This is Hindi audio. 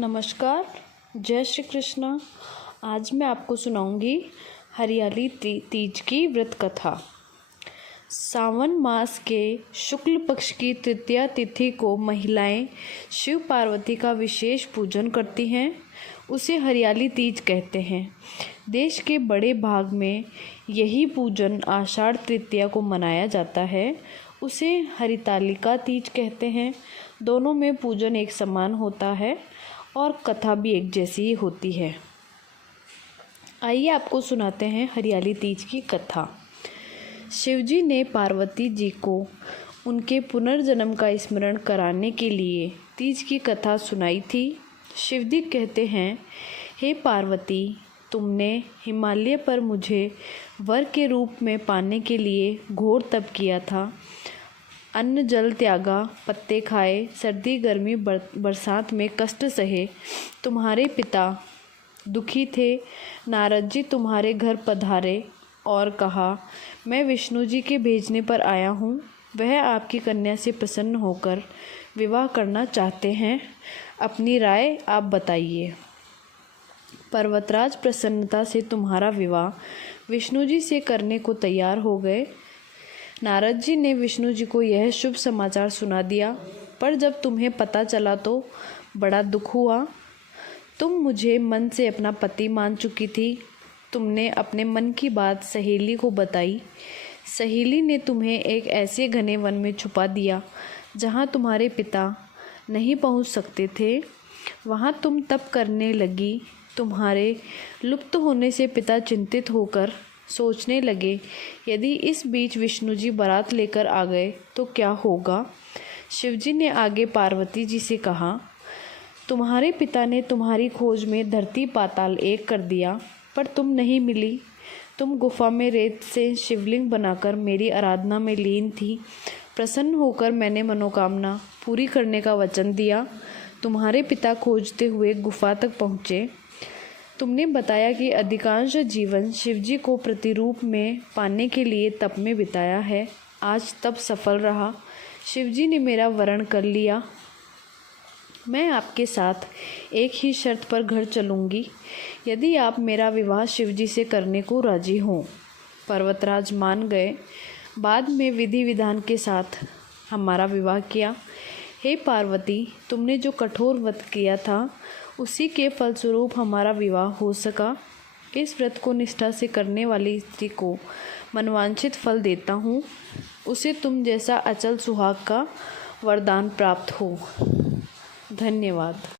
नमस्कार, जय श्री कृष्ण। आज मैं आपको सुनाऊंगी हरियाली तीज की व्रत कथा। सावन मास के शुक्ल पक्ष की तृतीया तिथि को महिलाएं शिव पार्वती का विशेष पूजन करती हैं। उसे हरियाली तीज कहते हैं। देश के बड़े भाग में यही पूजन आषाढ़ तृतीया को मनाया जाता है। उसे हरितालिका तीज कहते हैं। दोनों में पूजन एक समान होता है और कथा भी एक जैसी ही होती है। आइए आपको सुनाते हैं हरियाली तीज की कथा। शिवजी ने पार्वती जी को उनके पुनर्जन्म का स्मरण कराने के लिए तीज की कथा सुनाई थी। शिवजी कहते हैं, हे पार्वती, तुमने हिमालय पर मुझे वर के रूप में पाने के लिए घोर तप किया था। अन्न जल त्यागा, पत्ते खाए, सर्दी गर्मी बरसात में कष्ट सहे। तुम्हारे पिता दुखी थे। नारद जी तुम्हारे घर पधारे और कहा, मैं विष्णु जी के भेजने पर आया हूँ। वह आपकी कन्या से प्रसन्न होकर विवाह करना चाहते हैं। अपनी राय आप बताइए। पर्वतराज प्रसन्नता से तुम्हारा विवाह विष्णु जी से करने को तैयार हो गए। नारद जी ने विष्णु जी को यह शुभ समाचार सुना दिया, पर जब तुम्हें पता चला तो बड़ा दुख हुआ। तुम मुझे मन से अपना पति मान चुकी थी। तुमने अपने मन की बात सहेली को बताई। सहेली ने तुम्हें एक ऐसे घने वन में छुपा दिया जहाँ तुम्हारे पिता नहीं पहुँच सकते थे। वहाँ तुम तप करने लगी। तुम्हारे लुप्त होने से पिता चिंतित होकर सोचने लगे, यदि इस बीच विष्णु जी बारात लेकर आ गए तो क्या होगा। शिवजी ने आगे पार्वती जी से कहा, तुम्हारे पिता ने तुम्हारी खोज में धरती पाताल एक कर दिया, पर तुम नहीं मिली। तुम गुफा में रेत से शिवलिंग बनाकर मेरी आराधना में लीन थी। प्रसन्न होकर मैंने मनोकामना पूरी करने का वचन दिया। तुम्हारे पिता खोजते हुए गुफा तक पहुँचे। तुमने बताया कि अधिकांश जीवन शिवजी को प्रतिरूप में पाने के लिए तप में बिताया है। आज तप सफल रहा। शिवजी ने मेरा वरण कर लिया। मैं आपके साथ एक ही शर्त पर घर चलूँगी, यदि आप मेरा विवाह शिवजी से करने को राजी हों। पर्वतराज मान गए। बाद में विधि विधान के साथ हमारा विवाह किया। हे पार्वती, तुमने जो कठोर व्रत किया था उसी के फलस्वरूप हमारा विवाह हो सका। इस व्रत को निष्ठा से करने वाली स्त्री को मनवांछित फल देता हूँ। उसे तुम जैसा अचल सुहाग का वरदान प्राप्त हो। धन्यवाद।